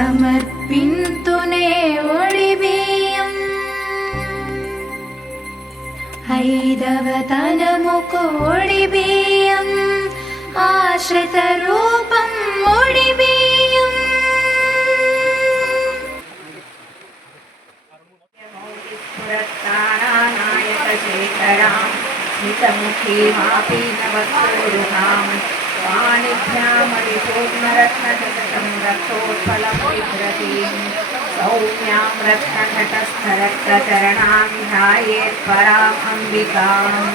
సమర్పింతునే ఒడిబియ్యం ఐదవతనముకు ఒడిబియ్యం ఆశ్రిత రూపం ఒడిబియ్యం స్మితముఖీ మాపీనవత్సోరుహాం वाणिभ्यामरिपूर्णरत्नजटकं रक्षोत्पलमैत्रतीं सौम्यां रत्नघटस्थरक्तचरणां ध्यायेत् पराम् अम्बिकाम्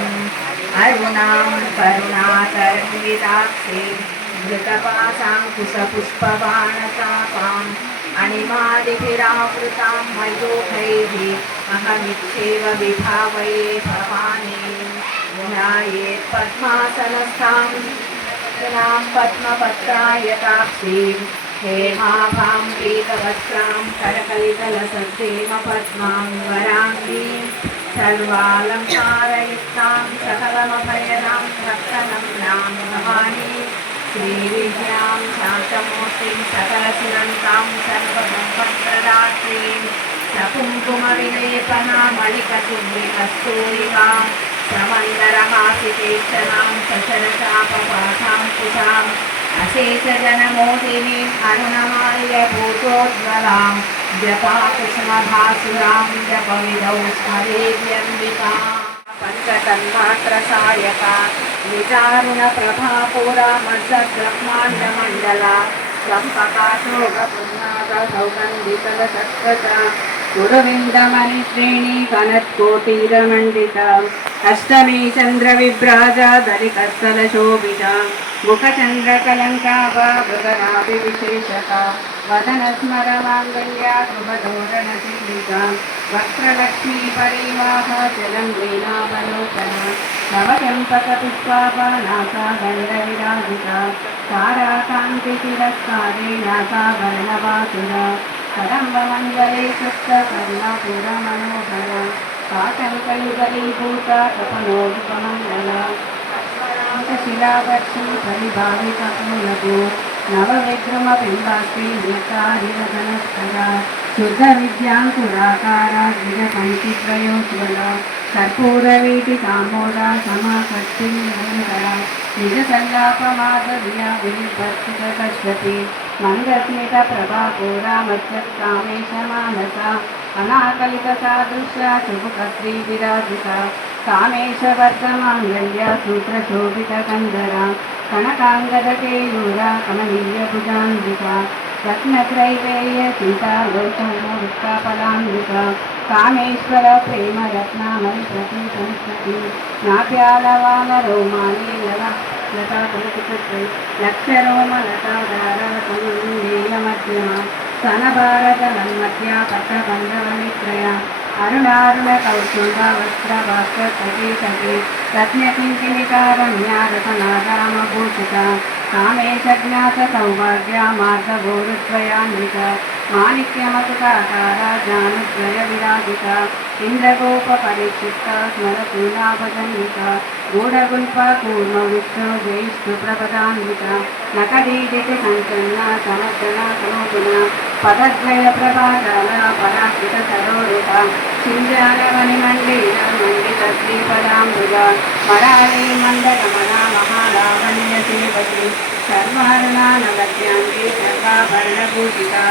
अरुणां करुणातरङ्गिताक्षीं धृतपाशाङ्कुशपुष्पबाणचापाम् अणिमादिभिरावृतां मयूखैः अहमिच्छेव विभावये भवानीं ध्यायेत् पद्मासनस्थां पद्मपत्रायताक्षीं हेमाभां पीतवस्त्रां करकलितलसद्धेमपद्मां वराङ्गीं सर्वालङ्कारयुक्तां सकलमभयदां भक्तनम्रां भवानीं श्रीविद्यां शान्तमूर्तिं सकलसुरन्तां सर्वसम्पत्प्रदात्रीं सकुङ्कुमविलेपनामणिकचुम्बिकस्तूलिकां समन्दरहासितेक्षणां सशरचापपाठां कुशाम् अशेषजनमोदिनीम् अरुणमाल्यभूतोज्ज्वलां जपाकुसुमभासुरां जपविधौ स्मरेद्यम्बिकां पञ्चतन्मात्रसायका निजारुणप्रभापूरा मज्जब्रह्माण्डमण्डला स्वम्पकाशोभपुन्नादसौगन्धिकलसत्कृता गुरुविन्दमणिश्रेणी कनत्कोटीरमण्डिता अष्टमी चन्द्रविभ्राजा दलितस्थलशोभिता मुखचन्द्रकलङ्काभा मृगनाभिविशेषका वदनस्मरमाङ्गल्या शुभधोरणशीलिका वक्त्रलक्ष्मी परिवाह जलं लीलावलोकना नवचम्पकपुष्पाभा नासा गण्डविराजिता ताराकान्तितिरस्कारे नासाभरणवासुरा कदम्बमण्डले सुप्तकर्णापुरमनोहरा काटङ्कयुगलीभूता कपलोपमण्डला शिलावर्षी परिभावितपूलभू नवविद्रुमबिम्बास्त्री नृतारिरघनस्करा शुद्धविद्याङ्कुराकारा गिरपङ्क्तित्रयोज्ज्वला कर्पूरवीटिकामोदा समाकर्षिनिरङ्करा निजसल्लापमाधव्या विनिर्भर्तितकश्यपि मन्दस्मितप्रभापूरा मज्जत्कामेशमानसा अनाकलितसादृश्या शुभकस्त्रीविराजिता कामेशवर्धमाङ्गल्या सूत्रशोभितकन्धरा कनकाङ्गदकेयूरा कमनीयभुजान्विता रत्नत्रैवेय सीतालोचनवृत्ताफलान्विता कामेश्वर प्रेमरत्नामणिप्रतिसंस्कृति नाट्यालवालरोमाणी लताकुलकुटुत्रै लक्षरोमलताधारा समन्देयमध्यमा स्तनभारतनन्मध्या पट्टबन्धवनित्रया अरुणारुणकौस्तुभा वस्त्रभास्करतटे रत्नकिङ्किणिकारम्या रतनारामभूषिता कामेशज्ञातसौभाग्या मार्गभोरुद्वयान्विता माणिक्यमकुटाकारा ज्ञानद्वयविराजिता इन्द्रगोपपरिक्षिप्ता स्मरपूर्णाभजन्विता गूढगुल्पा कूर्मविष्णु जैष्णुप्रपदान्विता नकदीदितिसञ्चन्ना समर्जना समोगुणा पदद्वयप्रभाजाला पराकृतसरोरुता शिञ्जालवनिमण्डीला मण्डितश्रीपदाम्बुजा मराली मण्डलमना महालावण्यसेवती सर्वारुणानवद्याङ्गी सर्वाभरणभूषिता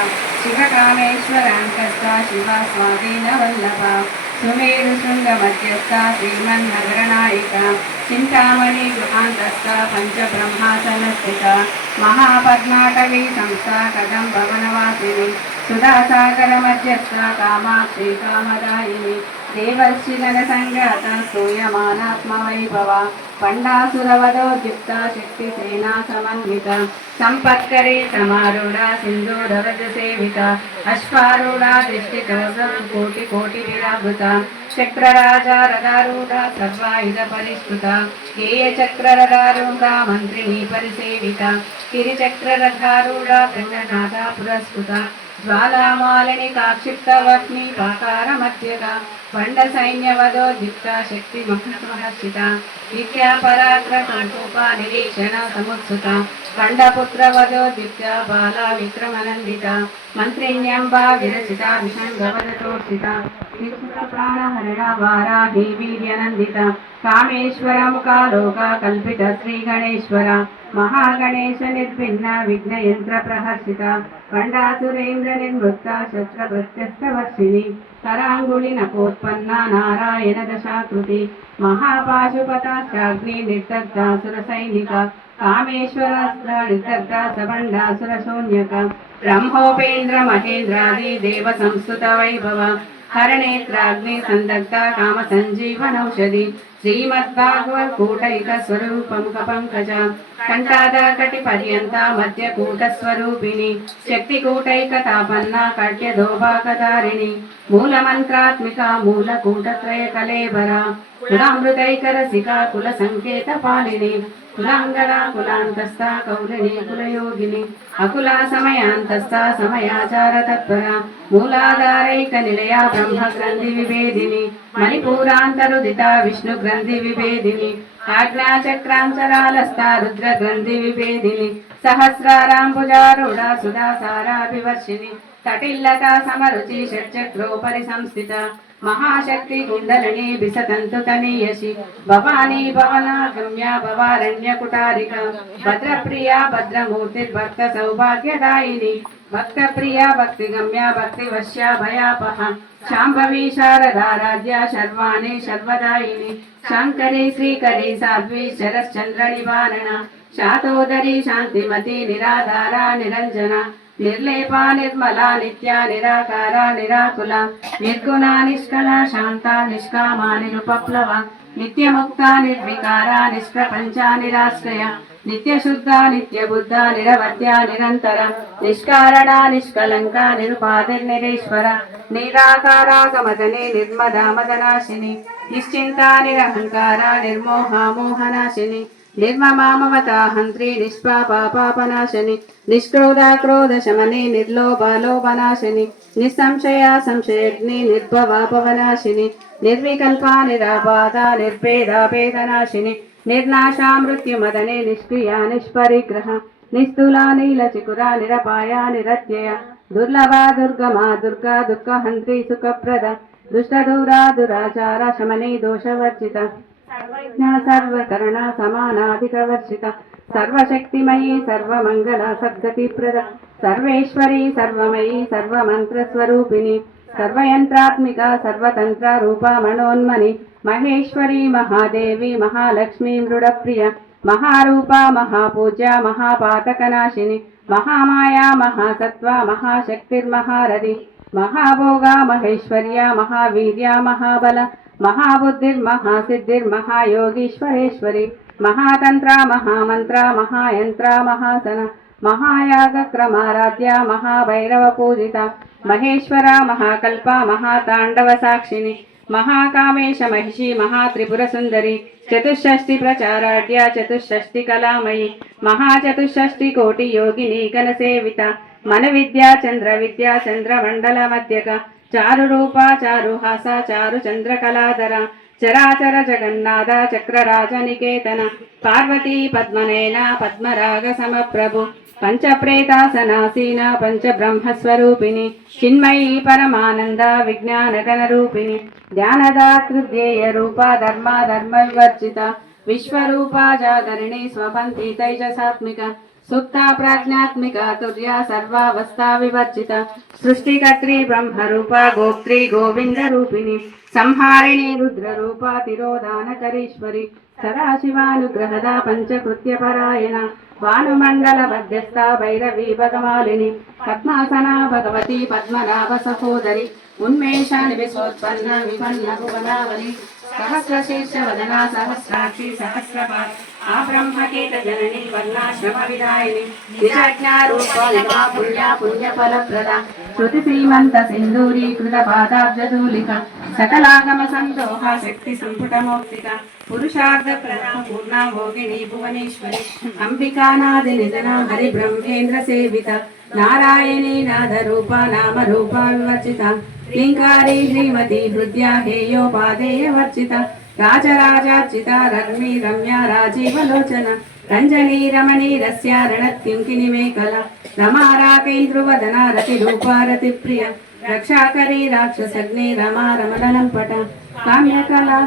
शिवकामेश्वराङ्कस्था शिवा स्वाधीनवल्लभा सुमेरुशृङ्गमध्यस्था श्रीमन्नगरनायिका चिन्तामणि गृहान्तस्था पञ्चब्रह्मासनस्थिता महापद्माटवी संस्था कदम्बवनवासिनी सुधासागरमध्यस्था कामाक्षी कामदायिनी देवर्षिगणसङ्गाता स्तूयमानात्मवैभवा पण्डासुरवधोद्युक्ता शक्तिसेना समन्विता सम्पत्करे समारूढा सिन्दूरव्रजसेविता अश्वारूढा दृष्टिकवचं कोटिकोटिविरावृता चक्रराजा रथारूढा सर्वायुधपरिष्कृता गेयचक्ररथारूढा मन्त्रिणी परिसेविता गिरिचक्ररथारूढा गङ्गनाथा पुरस्कृता ज्वालामालिनी काक्षिप्तवह्नि पाकारमध्यगा పండ సైన్యవదోద్యుక్త శక్తి మహర్షిత విద్యా పరాక్రమూప నిరీక్షణ సముత్సుత ఖండపుత్రవదోద్యుక్త బాల విక్రమనందిత మంత్రిణ్యంబా విరచిత విషంగవదతోర్షిత ప్రాణహరణ వారాహి వీర్యనందిత కామేశ్వర ముఖాలోక కల్పిత శ్రీ గణేశ్వర మహాగణేశ నిర్భిన్న విఘ్నయంత్ర ప్రహర్షిత ఖండాసురేంద్ర నిర్వృత్త శస్త్రభృత్యస్త్రవర్షిణి కరాంగుళి నకోత్పన్న నారాయణ దశాకృతి మహాపాశుపతాగ్ని నిర్దగ్ధాసుర సైనిక కామేశ్వరాస్త్ర నిర్దగ్ధ సబండాసుర శూన్యక బ్రహ్మోపేంద్ర మహేంద్రాది దేవ సంస్కృత వైభవ హరణేత్రాగ్ని సందగ్ధ కామ సంజీవనౌషధి శ్రీమద్భాగవత్ కూటైక స్వరూపముఖ పంకజ కంఠాద కటి పర్యంత మధ్య కూట స్వరూపిణి శక్తి కూటైక తాపన్న కట్య దోభాకధారిణి మూలమంత్రాత్మిక మూల కూటత్రయ కలేబర కులామృతైకరసిక కుల సంకేత పాలిని కులాంగళ కులాంతస్థ కౌలిని కులయోగిని అకుల సమయాంతస్థ సమయాచార తత్పర మూలాధారైక నిలయ బ్రహ్మ గ్రంథి విభేదిని మణిపూరాంతరుదిత విష్ణు గ్రంథి విభేదిని ఆజ్ఞాచక్రాంచరాలస్థ రుద్ర గ్రంథి విభేదిని సహస్రారాంబుజారూఢ సుధాసారాభివర్షిణి తటిల్లత సమరుచి షట్చక్రోపరి సంస్థిత మహాశక్తి కుండలిని బిసతంతు తనీయసి భవానీ భవనాగమ్య భవారణ్య కుటారిక భద్రప్రియ భద్రమూర్తిర్భక్త సౌభాగ్యదాయిని భక్త ప్రియ భక్తి గమ్య భక్తి వశ్య భయాపహ శాంభవి శారదారాధ్య శర్వాణి శర్వదాయిని శాంకరి శ్రీకరి సాధ్వి శరశ్చంద్ర నివారణ శాతోదరి శాంతిమతి నిరాధార నిరంజన నిర్లేపా నిర్మలా నిత్య నిరాకార నిరాకుల నిర్గుణ నిష్కళ శాంత నిష్కామా నిరుపప్లవ నిత్యముక్త నిర్వికార నిష్ప్రపంచ నిరాశ్రయ నిత్యశుద్ధ నిత్యబుద్ధ నిరవధ్య నిరంతర నిష్కారణ నిష్కలంక నిరుపాధిర్నిరీశ్వర నిరాకారాగమదనే నిర్మదా మదనాశిని నిశ్చింత నిరహంకార నిర్మోహ మోహనాశిని నిర్మమామవతా హంత్రి నిష్పాపాపాపనాశని నిష్క్రోధ క్రోధ శమని నిర్లోభలోభనాశిని నిస్సంశయ సంశయగ్ని నిర్భవాపవనాశిని నిర్వికల్ప నిరాబాధ నిర్భేదాభేదనాశిని నిర్నాశా మృత్యుమదనే నిష్క్రియ నిష్పరిగ్రహ నిస్థూలా నీలచికుర నిరపాయ నిరత్యయ దుర్లభ దుర్గమా దుర్గా దుఃఖహంత్రి సుఖప్రద దుష్టదూరా దురాచార శమని దోషవర్జిత సర్వజ్ఞ సర్వకరణ సమానాధికవర్షిత సర్వశక్తిమయీ సర్వమంగళ సద్గతిప్రద సర్వేశ్వరి సర్వమయీ సర్వమంత్రస్వరూపిణి సర్వయంత్రాత్మిక సర్వతంత్ర రూప మనోన్మని మహేశ్వరి మహాదేవి మహాలక్ష్మీ మృడప్రియ మహారూప మహాపూజ్య మహాపాతకనాశిని మహామాయా మహాసత్వ మహాశక్తిర్మహారథి మహాభోగ మహేశ్వర్య మహావీర్య మహాబల మహాబుద్ధిర్మహాసిద్ధిర్మహాయోగీశ్వరేశ్వరి మహాతంత్ర మహామంత్ర మహాయంత్ర మహాసన మహాయాగక్రమారాధ్య మహాభైరవ పూజిత మహేశ్వర మహాకల్ప మహాతాండవ సాక్షిని మహాకామేశ మహిషి మహాత్రిపుర సుందరి చతుషష్టి ప్రచారాఢ్య చతుషష్టి కళామయి మహాచతుషష్టి కోటి యోగిని గణసేవిత మన విద్యా చంద్రమండల మధ్యక చారు రూప చారు హాస చారు చంద్రకళాధర చరాచర జగన్నాథ చక్రరాజ నికేతన పార్వతీ పద్మనేన పద్మరాగ సమప్రభు పంచప్రేతాసనాసీన పంచబ్రహ్మస్వరూపిణి చిన్మయీ పరమానంద విజ్ఞానగణ రూపిణి ధ్యానదాతృధ్యేయ రూప ధర్మ వివర్జిత విశ్వరూప జాగరిణి స్వపంతి తైజసాత్మిక సుప్త ప్రాజ్ఞాత్మిక తుర్య సర్వావస్థా వివర్జిత సృష్టికర్త్రి బ్రహ్మరూప గోప్త్రి గోవింద రూపిణి సంహారిణి రుద్రరూప తిరోధానకరీశ్వరి సదాశివానుగ్రహద పంచకృత్యపరాయణ భానుమండల మధ్యస్థ భైరవీ భగమాలిని పద్మాసనా భగవతి పద్మనాభ సహోదరి ఉన్మేషాని విశ్వోత్పన్న విపన్న భువనావలి సహస్రశీర్ష వదనా సహస్రాక్షి సహస్రపాద ఆ బ్రహ్మకీట జనని వర్ణాశ్రమ విదాయిని నిజజ్ఞారూప పుణ్య ఫలప్రద శృతి శ్రీమంత సింధూరీకృత పాదాబ్జధూలిక సకలాగమ సందోహ శక్తి సంపుటమౌక్తిక పురుషార్థ ప్రద పూర్ణ భోగిని భువనేశ్వరి అంబికానాది నిధన హరి బ్రహ్మేంద్ర సేవిత నారాయణీ నాద రూప నామ రూప వివర్జిత लीङ्कारी श्रीमती हृद्या हेयोपादेयवर्जिता राजराजार्चिता रग्मी रम्या राजीवलोचन रञ्जनी रमणीरस्या रणत्किङ्किनी मे कला रमा राकेन्द्रुवदना रतिरूपा रतिप्रिया रक्षाकरी राक्षसग्नि रमा रमणलम्पट काम्यकला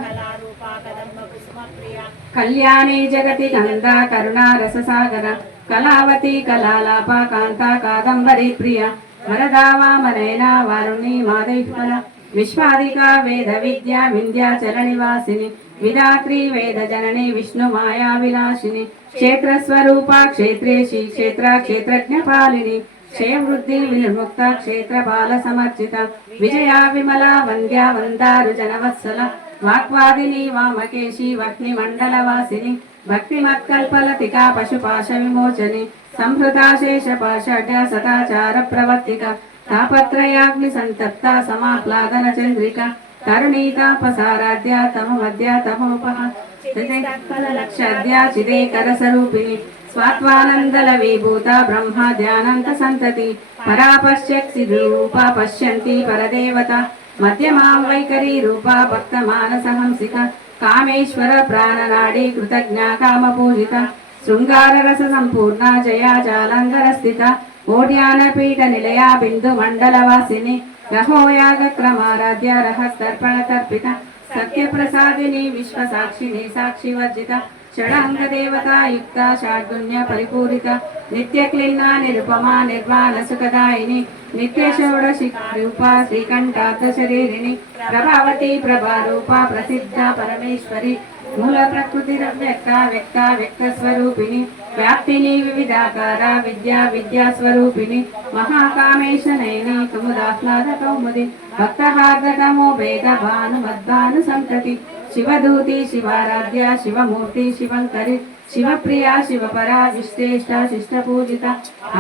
कल्याणी जगति गन्धा करुणा रससागर कलावती कलालापा कान्ता कादम्बरी प्रिया वरदा वामनयना वारुणी मादैफल विश्वादिका वेद विद्या विन्ध्याचल निवासिनी विधात्री वेद जननी विष्णु माया विलासिनी क्षेत्र स्वरूपा क्षेत्रेशी क्षेत्र क्षेत्रज्ञ पालिनी क्षय वृद्धि विनिर्मुक्ता क्षेत्र बाल समर्चिता विजया विमला वन्द्या वन्दारु जनवत्सला वाक्वादिनी वामकेशी वह्नि मंडलवासिनी भक्तिमत्कल्पलतिका पशुपाश विमोचनी संहृता शेषपाषाढ्या सदाचार प्रवर्तिका तापत्रयाग्नि संतप्ता समाह्लादन चंद्रिका तरुणीतापसाराध्या तममद्या तमोपहा लक्ष्याद्या चिदेकर स्वरूपिणी स्वात्वानन्दलवीभूता ब्रह्मा ध्यानन्त सन्तति परापश्यक्षि रूपा पश्यन्ति परदेवता मध्यमां वैकरी रूपा भक्तमानसहंसिका कामेश्वर प्राणनाडी कृतज्ञा कामपूजिता शृङ्गाररस सम्पूर्णा जया जालन्धरस्थिता ओड्यानपीठनिलया बिन्दुमण्डलवासिनी रहोयागक्रमाराध्या रहस्तर्पणतर्पिता सत्यप्रसादिनी विश्वसाक्षिणी साक्षिवर्जिता षडाङ्गदेवता युक्ता षाड्गुण्य परिपूरिता नित्यक्लिन्ना निरुपमा निर्वाण सुखदायिनी नित्यषोडशिरूपा श्रीकण्ठार्धशरीरिणी प्रभावती प्रभारूपा प्रसिद्धा परमेश्वरी मूल प्रकृतिरव्यक्ता व्यक्ता व्यक्तस्वरूपिणी व्याप्तिनी विविधाकारा विद्या विद्यास्वरूपिणी महाकामेशनयनी कुमुदाह्लाद कौमुदी भक्तहार्दतमो भेद भानुमद्भानु सम्प्रति शिवदूती शिवाराध्या शिवमूर्ति शिवङ्करी शिवप्रिया शिवपरा विश्रेष्ठा शिष्टपूजिता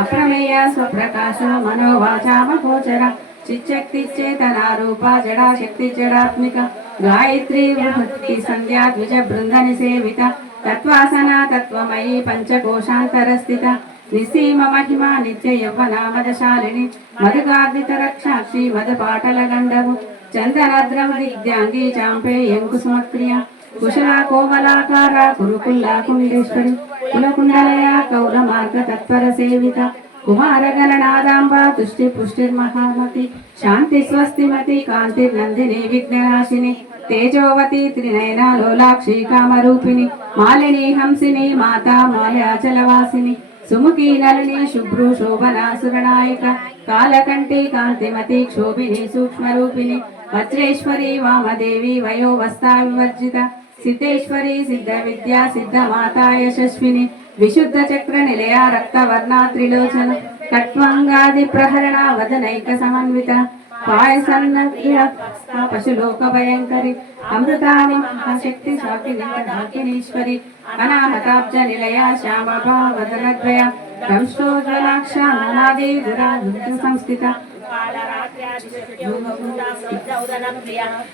अप्रमेया स्वप्रकाश मनोवाचामगोचरा चिच्चक्तिश्चेतनारूपा जडाशक्ति जडात्मिका गायत्री बृहत्ति संध्या द्विज बृन्दनिसेविता तत्त्वासना तत्त्वमयी पञ्चकोशान्तरस्थिता निसीम महिमा नित्य यौवना मदशालिनी मधुगार्दितरक्षाक्षी मदपाटलगण्डवु चन्दनद्रव दिग्द्याङ्गी चाम्पेयं कुसुमक्रिया कुशला कोमलाकारा कुरुकुल्ला कुण्डेश्वरी कुलकुण्डलया कौलमार्ग तत्पर सेविता कुमारगणनादाम्बा तुष्टि पुष्टिर्महामती शान्ति स्वस्तिमती कान्तिर्नन्दिनी विघ्ननाशिनी तेजोवती त्रिनयना लोलाक्षी कामरूपिणी मालिनी हंसिनी माता मायाचलवासिनी सुमुखी नलिनी शुभ्रू शोभना सुरनायिका कालकंठी कांतिमती क्षोभिनी सूक्ष्मरूपिणी वज्रेश्वरी वामदेवी वयोवस्था विवर्जिता सिद्धेश्वरी सिद्ध विद्या सिद्ध माता यशस्विनी विशुद्ध चक्र निलया रक्तवर्णा त्रिलोचन कट्वांगादि प्रहरणा वदनैक समन्विता पायसन्नव्या पशुलोक भयंकरी अमृतानि महाशक्ति शाकिनीश्वरी अनाहताब्ज निलया श्यामभा वदनद्वया दंष्टोज्वलाक्षा नानादि संस्थिता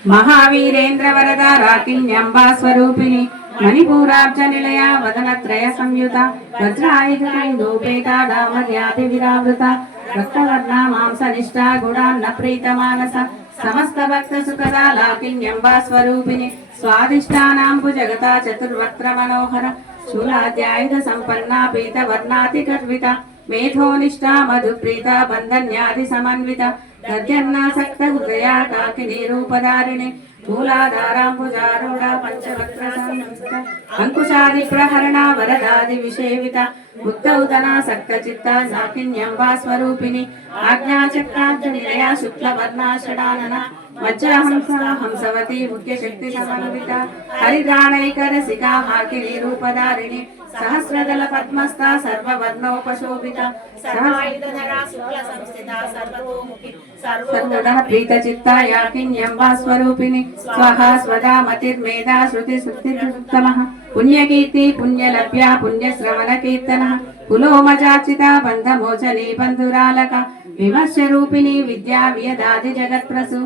महावीरेन्द्र वरदा राकिन्यंबा स्वरूपिणी मणिपूराब्ज निलया वदनत्रय संयुता वज्रायुधोपेता डामर्यादि विरावृता रक्तवर्णा मांसनिष्ठा गुणान्न प्रीतमानसा समस्त भक्त सुखदा लाकिन्यंबा स्वरूपिणी स्वादिष्टानां जगता चतुर्वक्त्र मनोहर शूलाद्यायुध संपन्ना पीतवर्णातिगर्विता मेधोनिष्ठा मधुप्रीता बन्धन्यादि समन्विता दध्यन्नासक्त हृदया काकिनी रूपधारिणी मूलाधाराम्बुजारूढा पंचवक्त्र संस्था अंकुशादि प्रहरणा वरदादि विषेविता मुक्तौदना सक्तचित्ता साकिन्यंबा स्वरूपिणी आज्ञाचक्राब्ज निलया शुक्लवर्णा षडानना मज्जाहंसा हंसवती मुख्य शक्ति समन्विता हरिद्राणैकरसिका हाकिनी रूपधारिणी सहस्रदल पद्मस्था सर्ववर्णोपशोभिता सर्वायुधधरा शुक्ल संस्थिता सर्वतोमुखी सर्वोदन प्रीतचित्ता याकिन्यंबा स्वरूपिणी स्वाहा स्वदा मतिर्मेधा श्रुति श्रुतिरुत्तमः पुण्यकीर्ति पुण्यलभ्या पुण्यश्रवण कीर्तनः कुलोमजाचिता बन्धमोचनी बन्धुरालका विमर्शरूपिणी विद्या वियदादि जगत्प्रसु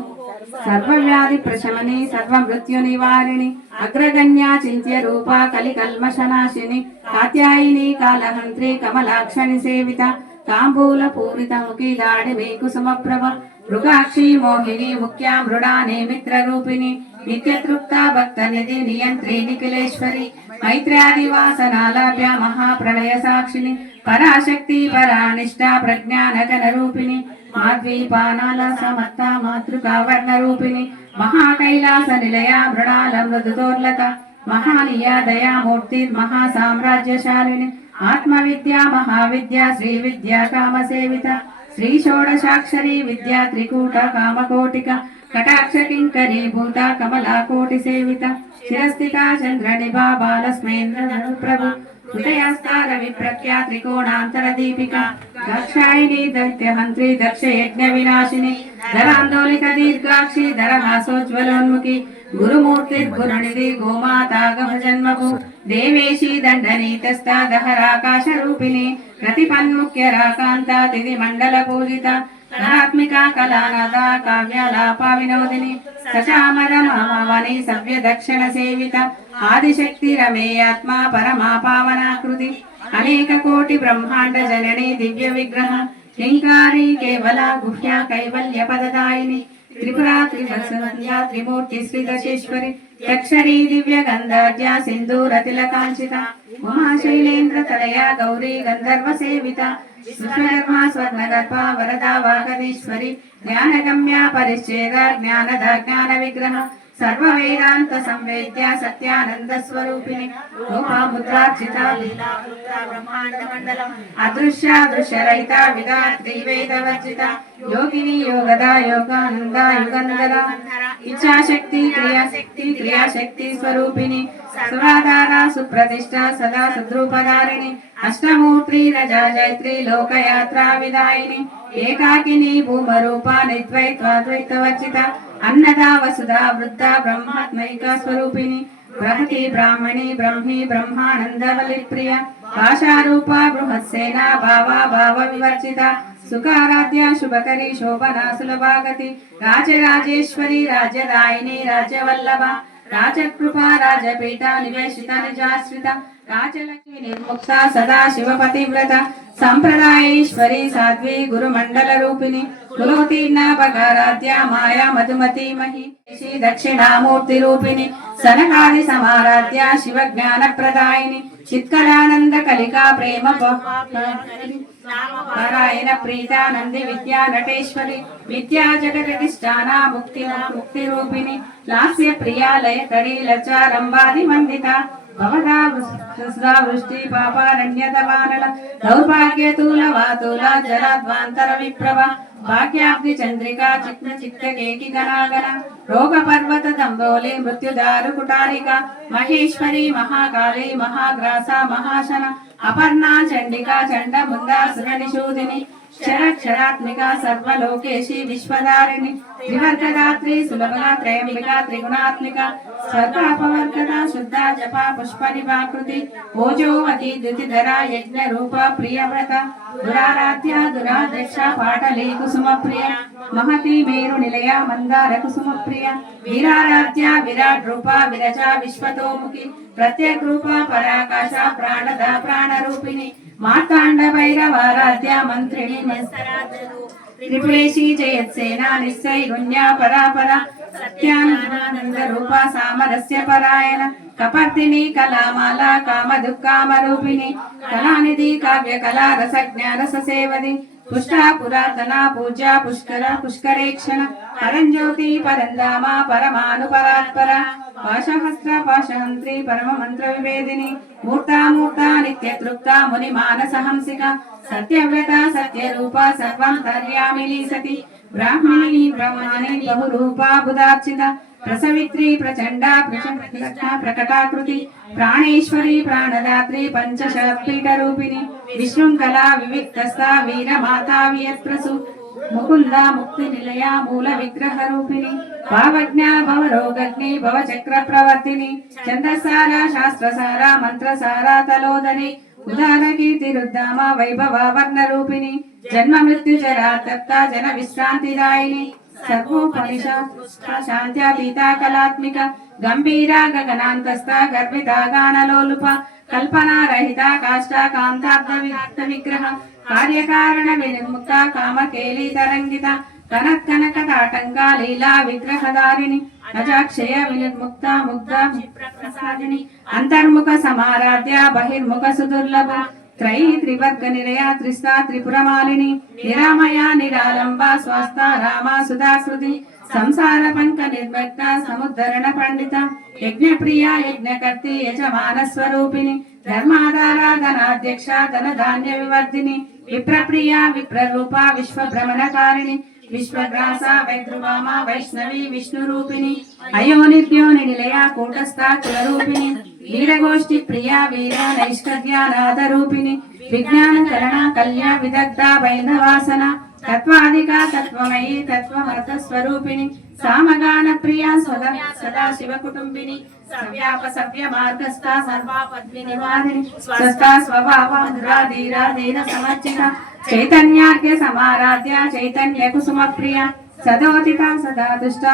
सर्वव्याधि प्रशमनी सर्वमृत्यु निवारिणी अग्रगण्या चिन्त्य रूपा कलिकल्मषनाशिनी कात्यायिनी कालहन्त्री कमलाक्षणि सेविता ताम्बूल पूरितमुखी दाडिमे कुसुमप्रभ మృగాక్షి మోహిని ముఖ్యా మృడానే మిత్రరూపిణి నిత్యతృప్తా భక్త నిధి నియంత్రి నిఖిలేశ్వరి మైత్ర్యాది వాసనాలాభ్య మహాప్రళయ సాక్షిని పరాశక్తి పరానిష్ట ప్రజ్ఞానగణ రూపిణి మాద్వీపానాల సమత్త మాతృకా వర్ణ రూపిణి మహాకైలాస నిలయ మృణాల మృదుదోర్లత మహానీయ దయామూర్తి మహాసామ్రాజ్యశాలిని ఆత్మవిద్యా మహావిద్యా శ్రీ విద్యా కామసేవిత శ్రీ షోడశాక్షరీ విద్యా త్రికూట కామకోటిక కటాక్ష కింకరీ భూత కమలా కోటి సేవిత శిరస్థితా చంద్ర నిభా బాలస్మేంద్ర ప్రభు హృదయాస్తార విప్రఖ్యా త్రికోణాంతర దీపిక దక్షాయిని దైత్యహంత్రి దక్ష యజ్ఞ వినాశిని ధరాందోళిక దీర్ఘాక్షి ధరహాసోజ్వలోన్ముఖి గురుమూర్తి గురునిధి గోమాతా గభజన్మభు దేవేశీ దండనీతస్థా దహరాకాశ రూపిణి ప్రతిపన్ముఖ్య రాకాంత తిథి మండల పూజిత కళాత్మిక కళానద కావ్యాలాప వినోదిని సచామర మామవని సవ్య దక్షిణ సేవిత ఆదిశక్తి రమేయాత్మ పరమా పావనాకృతి అనేక కోటి బ్రహ్మాండ జనని దివ్య విగ్రహ హింకారి కేవల గుహ్య కైవల్య పదదాయిని త్రిపురా త్రివత్సవంద్య త్రిమూర్తి శ్రీదశేశ్వరి యక్షరీ దివ్య గంధార్య సింధూర తిలకాంచిత ఉమాశైలేంద్ర తలయ గౌరీ గంధర్వ సేవిత విశ్వకర్మ స్వర్ణగర్భ వరదా వాగదీశ్వరి జ్ఞానగమ్య పరిచ్ఛేద జ్ఞానద జ్ఞాన విగ్రహ సర్వ వేదాంత సంవేద్య సత్యానంద స్వరూపిణి లోపాముద్రార్చిత లీలా బ్రహ్మాండ మండలం అదృశ్య దృశ్యరహిత విధాత్రి వేద వర్జిత యోగిని యోగదా యోగానంద యుగంధర ఇచ్ఛాశక్తి క్రియాశక్తి స్వరూపిణి సురాధార సుప్రతిష్ట సదా సుద్రూపధారిణి అష్టమూర్తి రజా జైత్రి లోకయాత్రా విదాయిని ఏకాకిని భూమరూప నిద్వైత్వాద్వైత వర్జిత అన్నదా వసుధా వృద్ధ బ్రహ్మాత్మైక స్వరూపిణి బృహతి బ్రాహ్మణి బ్రహ్మి బ్రహ్మానంద బలిప్రియ భాషారూప బృహత్సేన భావ వివర్జిత సుఖారాధ్య శుభకరి శోభనా సులభాగతి రాజరాజేశ్వరి రాజ్యదాయిని రాజ్యవల్లభ రాజకృపా రాజపీఠ నివేశిత నిజాశ్రిత రాజలక్ష్మి నిర్ముక్త సదా శివపతివ్రత సంప్రదాయేశ్వరి సాధ్వి గురుమండల రూపిణి కులోతీర్ణ భగారాధ్య మాయా మధుమతి మహి దక్షిణామూర్తి రూపిణి సనకాది సమారాధ్య శివ జ్ఞాన ప్రదాయిని చిత్కలానంద కలికా ప్రేమ పారాయణ ప్రీతానంది విద్యా నటేశ్వరి విద్యా జగదధిష్టాన ముక్తి రూపిణి లాస్య ప్రియాలయ కరీ లచారంబాది వందిత భవదా వృష్టి పాపారణ్యతమానల దౌర్భాగ్యతూల వాతుల జలాద్వాంతర విప్రభ భాగ్యాబ్ది చంద్రికా చిత్న చిత్త కేకి గణాగణ రోగ పర్వత దంబోలి మృత్యుదారు కుటారిక మహేశ్వరి మహాకాళి మహాగ్రాస మహాశన అపర్ణా చండికా చండ ముందాసుర నిషూదిని క్షరాత్మిక సర్వలోకేశి విశ్వధారిణి త్రివర్గదాత్రి సులభగా త్రయంబిక త్రిగుణాత్మిక స్వర్గాపవర్గద శుద్ధ జప పుష్ప నివాకృతి ఓజోవతి ద్యుతిధర యజ్ఞ రూప ప్రియవ్రత దురారాధ్య దురాదక్ష పాటలీ కుసుమ ప్రియ మహతి మేరు నిలయ మందార కుసుమ ప్రియ వీరారాధ్య విరాట్ రూప విరజ విశ్వతోముఖి ప్రత్యేక రూప పరాకాశ ప్రాణద ప్రాణరూపిణి మార్తాండ భైరవారాధ్య మంత్రిణి త్రిపురేశి జయత్సేన నిశ్చైగుణ్య పరాపర సత్యానంద రూప సామరస్య పరాయణ కపర్దిని కళామాల కామ దుఃఖామ రూపిణి కళానిధి కావ్య కళా రస జ్ఞానస సేవది పుష్ట పురాతన పూజ పుష్కర పుష్కరేక్షణ పరంజ్యోతి పరంధామ పరమాను పరాత్పర పాశహస్త్ర పాశహంత్రి పరమ మంత్ర వివేదిని మూర్తామూర్త నిత్య తృప్త ముని మానస హంసిక సత్యవ్రత సత్యరూప సర్వంతర్యామిని సతి బ్రాహ్మణి బ్రహ్మణి బహురూపా బుధార్చిత ప్రసవిత్రి ప్రచండ ప్రకటాకృతి ప్రాణేశ్వరి ప్రాణదాత్రి పంచశపీఠ రూపిణి విశృంఖలా వివిక్తస్థ వీరమాతా వియత్ప్రసు ముకుంద ముక్తి నిలయ మూల విగ్రహ రూపిణి భావజ్ఞ భవరోగగ్ని భవచక్ర ప్రవర్తిని ఛందసార శాస్త్రసార మంత్రసార తలోదరి ఉదార కీర్తి రుద్దామ వైభవ వర్ణ రూపిణి జన్మ మృత్యు జరా తప్త జన విశ్రాంతిదాయిని సర్వోపనిష శాంత్యాతీత కళాత్మిక గంభీర గగనాంతస్థ గర్భిత గానలోలుప కల్పనారహిత కాష్ట కాంతార్థ విగ్రహ కార్యకారణ వినిర్ముక్త కామకేలి తరంగిత కనకనకటాటంగా లీలా విగ్రహదారిణి అజాక్షయ వినిర్ముక్త ముగ్ధ ప్రసాదిని అంతర్ముఖ సమారాధ్య బహిర్ముఖ సుదుర్లభ త్రై త్రివర్గ నిలయ త్రిస్తా త్రిపురమాలిని నిరామయ నిరాలంబ స్వస్థ రామ సుధాకృతి సంసార పంక నిర్మగ్న సముద్ధరణ పండిత యజ్ఞప్రియ యజ్ఞకర్తి యజమాన స్వరూపిణి ధర్మాధారాధనాధ్యక్ష ధనధాన్య వివర్ధిని విప్రప్రియ విప్రరూప విశ్వభ్రమణకారిణి విశ్వగ్రాస వైద్రువామ వైష్ణవి విష్ణురూపిణి అయోనిత్యోని నిలయ కూటస్థ కులరూపిణి వీరగోష్ఠి ప్రియా వీర నైష్కర్యానాథ రూపిణి విజ్ఞాన కరణ కళ్యాణ విదగ్ధ వైధవాసన తత్వాధిక తత్వమయీ తత్వమర్థ స్వరూపిణి సామగాన ప్రియా సదా శివ కుటుంబిని సవ్యాప సవ్య మార్గస్థ సర్వాపద్మి నివారిణి స్వస్థ స్వభావ ధీర సమర్చిత చైతన్యార్ఘ్య సమారాధ్య చైతన్య కుసుమ ప్రియ సదోదిత సదా దుష్ట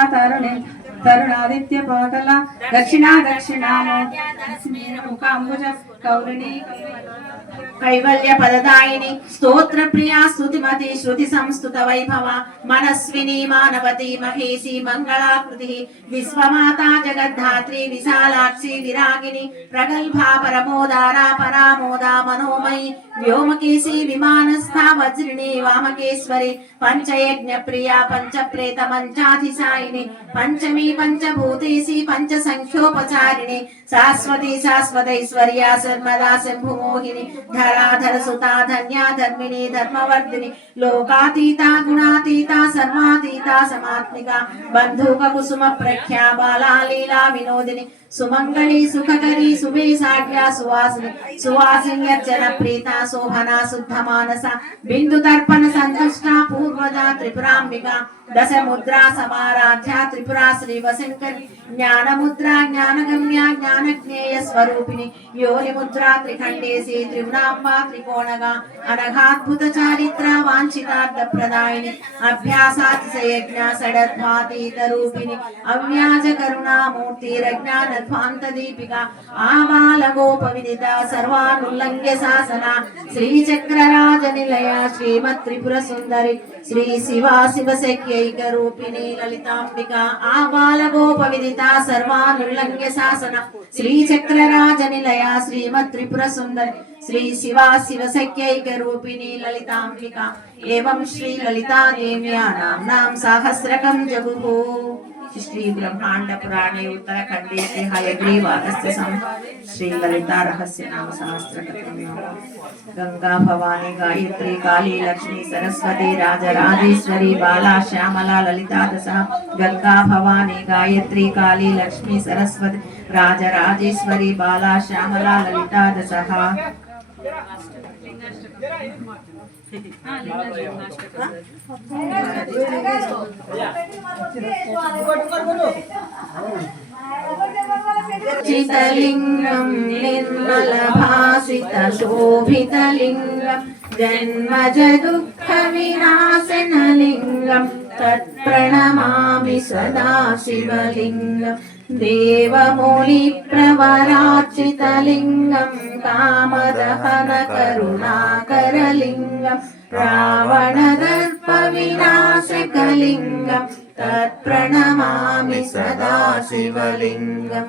తరుణాదిత్య పోతల దక్షిణామోకాంబుజ కౌరిణి కైవల్య పదదాయిని స్తోత్ర ప్రియా స్తుతిమతి శృతి సంస్తుత వైభవ మనస్విని మానవతి మహేసి మంగళాకృతి విశ్వమాతా జగద్ధాత్రి విశాలాక్షి విరాగిని ప్రగల్భా పరమోదార పరామోద మనోమయి వ్యోమకేశి విమానస్థ వజ్రిణి వామకేశ్వరి పంచయజ్ఞ ప్రియా పంచప్రేత మంచాధిసాయిని పంచమీ పంచభూతేసి పంచ సంఖ్యోపచారిణి శాశ్వతి శాశ్వతైశ్వర్యా సర్మదా శంభుమోహిని ధరాధర సుతా ధన్యా ధర్మిణి ధర్మవర్ధిని లోకాతీత గుణాతీత సర్వాతీత సమాత్మిక బంధుక కుసుమ ప్రఖ్యా బాలా లీలా వినోదిని సుమంగళి సుఖకరి సువేశాఢ్య సువాసిని సువాసిన్యర్జన ప్రీత శోభనా శుద్ధ మానస బిందు తర్పణ సంతుష్ట పూర్వజ త్రిపురాంబిక దశ ముద్రా సమారాధ్య త్రిపురా శ్రీ వశంకరి జ్ఞాన ముద్రా జ్ఞానగమ్య జ్ఞానజ్ఞేయ స్వరూపిణి యోని ముద్రా త్రిఖండేసి త్రిగుణాంబ త్రికోణగా అనఘాద్భుత చారిత్ర వాంఛితార్థ ప్రదాయిని అభ్యాసాతిశయజ్ఞ షడధ్వాతీత రూపిణి అవ్యాజ కరుణామూర్తి రజ్ఞాన ధ్వాంత దీపిక ఆబాల గోప విదిత సర్వానుల్లంఘ్య శాసన శ్రీ చక్రరాజ నిలయ శ్రీమత్ త్రిపుర సుందరి శ్రీ శివా శివశక్యైక రూపిణి లలితాంబిక ఆబాల గోప విదిత సర్వానుల్లంఘ్య శాసన శ్రీ చక్రరాజ నిలయ శ్రీమత్ త్రిపుర సుందరి శ్రీ శివా శివశక్యైక రూపిణి లలితాంబిక ఏవం శ్రీ లలితా దేవ్యా నామ్నాం సహస్రకం జగుః श्री ब्रह्मांड पुराणे उत्तरखंडे हयग्रीवागस्त्य श्री ललिता रहस्य नाम सहस्त्र गंगा भवानी गायत्री काली लक्ष्मी सरस्वती राजराजेश्वरी बाला श्यामला ललिता दशा गंगा भवानी गायत्री काली लक्ष्मी सरस्वती राजराजेश्वरी बाला श्यामला ललिता दशा चितलिंगं निर्मल भासित शोभितलिंगं जन्मज दुःख विनाशनलिंगं तत्प्रणमामि सदा शिवलिंगं देवमुनि प्रवरार्चितलिंगं कामदहन करुणाकरलिंगं रावणदर्प विनाशकलिंगं तत्प्रणमामि सदा शिवलिंगं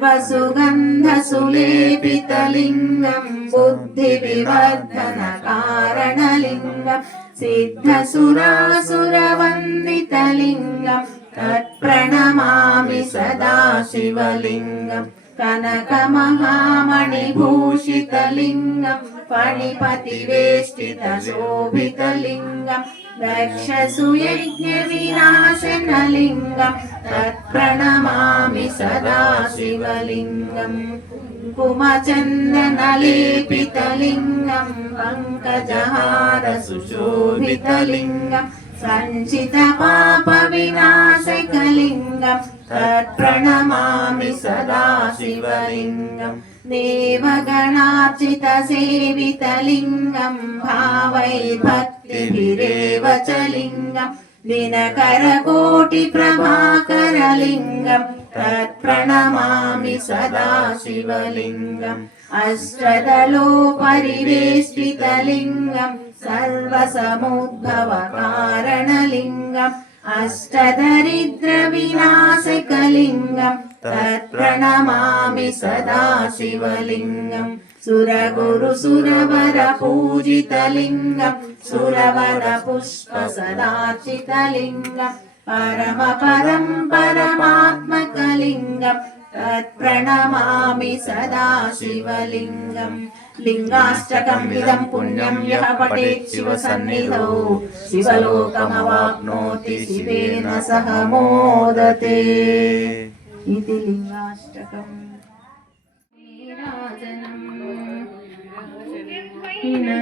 वसुगन्धसुलेपितलिंगं बुद्धिविवर्धनकारणलिंगं सिद्धसुरासुरवन्दितलिंगं तत्प्रणमामि सदा शिवलिंगं कनकमहामणिभूषितलिंगं फणिपतिवेष्टितशोभितलिंगं दक्षसुयज्ञविनाशनलिंगं तत्प्रणमामि सदा शिवलिंगं कुमचन्दनलेपितलिंगं पङ्कजहारसुशोभितलिंगं सञ्चितपापविनाशकलिंगं तत्प्रणमामि सदा शिवलिंगं देवगणार्चितसेवितलिंगं भावैर्भक्तिभिरेव च लिंगं दिनकरकोटिप्रभाकरलिंगं तत्प्रणमामि सदा शिवलिंगम् अष्टदलोपरिवेष्टितलिंगं सर्वसमुद्भवकारणलिङ्गम् अष्टदरिद्रविनाशकलिङ्गम् तत्प्रणमामि सदा शिवलिङ्गम् सुरगुरुसुरवरपूजितलिङ्गम् सुरवरपुष्पसदार्चितलिङ्गम् परमपदं परमात्मकलिङ्गम् तत्प्रणमामि सदा शिवलिङ्गम् लिङ्गाष्टकम् इदं पुण्यं यः पठेत् शिवसन्निधौ शिवलोकमवाप्नोति शिवेन सह मोदते इति लिङ्गाष्टकम्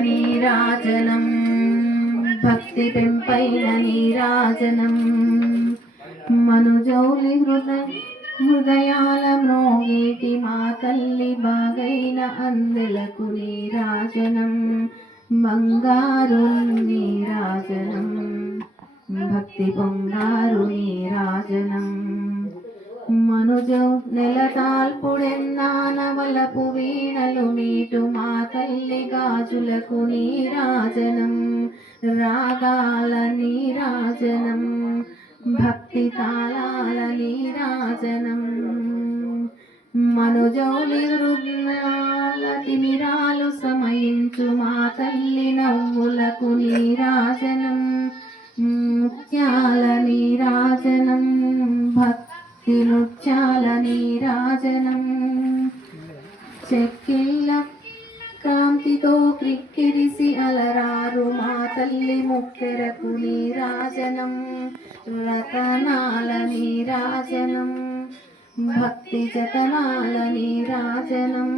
नीराजनम् भक्ति पेंपैन नीराजनम् मनुजौलि హృదయాల మ్రోగేటి మా తల్లి బాగైన అందెలకు నీరాజనం బంగారు నీరాజనం భక్తి పొంగారు నీరాజనం మనుజ నెలతాల్పుడెన్నానవలపు వీణలు మీటు మా తల్లి గాజులకు నీరాజనం రాగాల నీరాజనం భక్తి తాళాల నీరాజనం మనుజౌలి హృదయాల తిమిరాలు సమయించు మా తల్లి నవ్వులకు నీరాజనం ముత్యాల నీరాజనం భక్తి ముత్యాల నీరాజనం చెక్కిళ్ళ కాంతితో క్రిక్కిరిసి అలరారు మా తల్లి ముక్కెరకు నీరాజనం రతనాల నీరాజనం భక్తి జతనాల నీరాజనం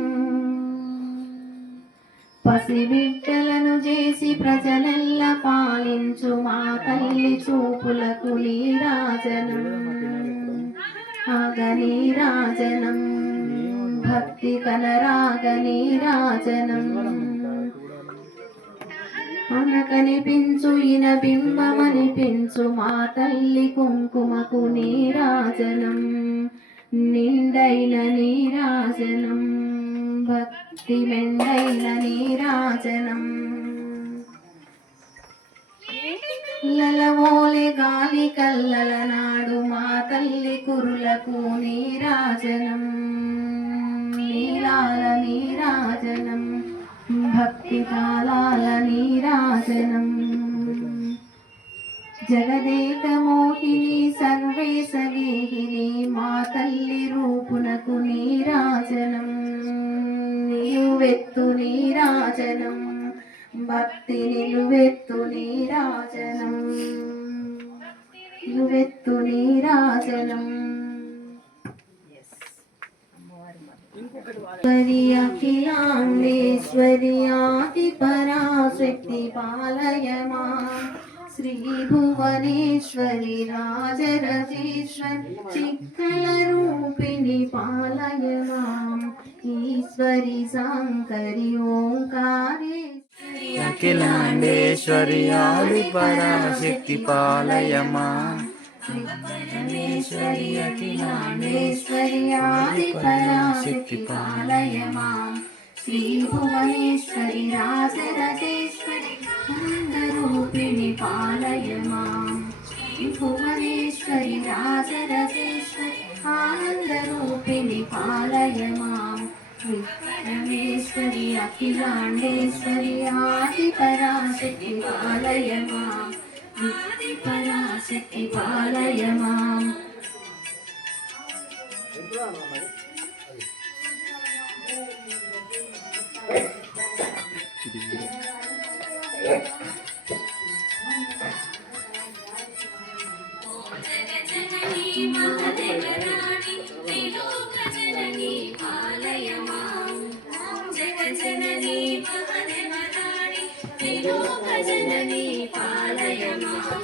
పసిబిడ్డలను చేసి ప్రజలెల్ల పాలించు మా తల్లి చూపులకు నీరాజనం ఆగ నీరాజనం భక్తి కనరాగ నీరాజనం అనకనిపించు ఇన బింబమనిపించు మా తల్లి కుంకుమకు నీరాజనం నిండైన నీరాజనం భక్తి మెండైన నీరాజనం లలవోలే గాలి కల్లల నాడు మా తల్లి కురులకు నీరాజనం నీలాల నీరాజనం భక్తి తాళాల నీరాజనం జగదేక మోహిని సర్వేశ గేహిని మా తల్లి రూపునకు నీరాజనం నిలువెత్తు నీరాజనం భక్తి నిలువెత్తు నీరాజనం నిలువెత్తు నీరాజనం అఖిలాండేశ్వరి ఆది పరాశక్తి పాలయ మాం శ్రీ భువనేశ్వరి రాజరాజేశ్వరి చిక్కల రూపిణి పాలయ మాం ఈశ్వరి శాంకరి ఓంకారేశ్వరి అఖిలాండేశ్వరి ఆది పరాశక్తి పాలయ మాం శ్రీ అఖిలాండేశ్వరి ఆది పరాశక్తి పాలయ మాం శ్రీ భువనేశ్వరి రాజరాజేశ్వరి ఆనందరూపిణి పాలయ మాం శ్రీ భువనేశ్వరి రాజరాజేశ్వరి ఆనందరూపిణి పాలయ మాం విఘ్నేశ్వరి అఖిలాండేశ్వరి ఆది పరాశక్తి పాలయ మాం ఆది పరాశక్తి పాలయ మాం జగజననీ మహదేవరాణి త్రిలోకజననీ పాలయ మాం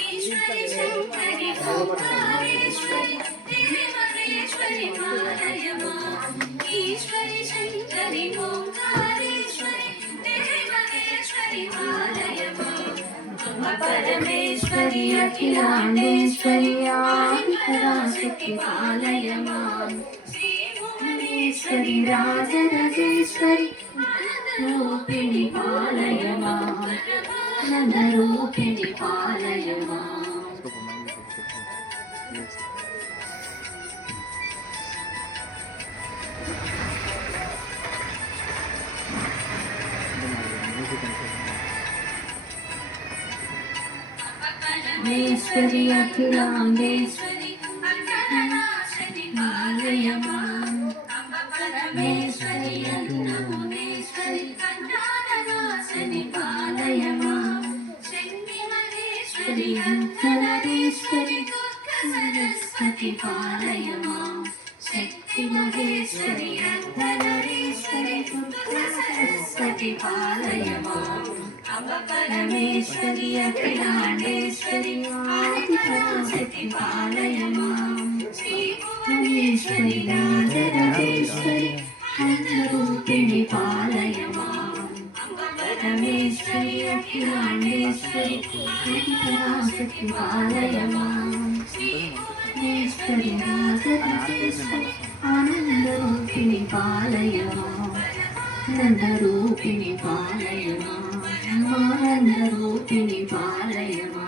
ఈశ్వరి శంకరి ఓంకారేశ్వరి దేవరేశ్వరి పాలయ మాం ఈశ్వరి శంకరి ఓంకారేశ్వరి దేవరేశ్వరి పాలయ మాం పరమేశ్వరి అఖిలాండేశ్వరి ఆది పరాశక్తి పాలయ మాం శ్రీ భువనేశ్వరి రాజరాజేశ్వరి రూపిణి పాలయ మాం ఈశ్వరి అఖిలాండేశ్వరి అఖిలాండేశ్వరి పాలయ మాం పరమేశ్వరి అన్నపూర్ణేశ్వరి అజ్ఞాననాశని పాలయ మాం శక్తి మహేశ్వరి అర్ధనారీశ్వరి దుర్గా సరస్వతి పాలయ మాం శక్తి మహేశ్వరి అర్ధనారీశ్వరి దుర్గా సరస్వతి పాలయ మాం అంబ పరమేశ్వరి అఖిలాండేశ్వరి ఆదిపరాశక్తి పాలయ మాం శ్రీ భువనేశ్వరి రాజరాజేశ్వరి అన్నరూపిణి పాలయ మాం అంబ పరమేశ్వరి అఖిలాండేశ్వరి ఆదిపరాశక్తి పాలయ మాం శ్రీ భువనేశ్వరి రాజరాజేశ్వరి ఆనందరూపిణి పాలయ మాం నందరూపిణి పాలయ మాం ఆనందరూపిణి పాలయ మాం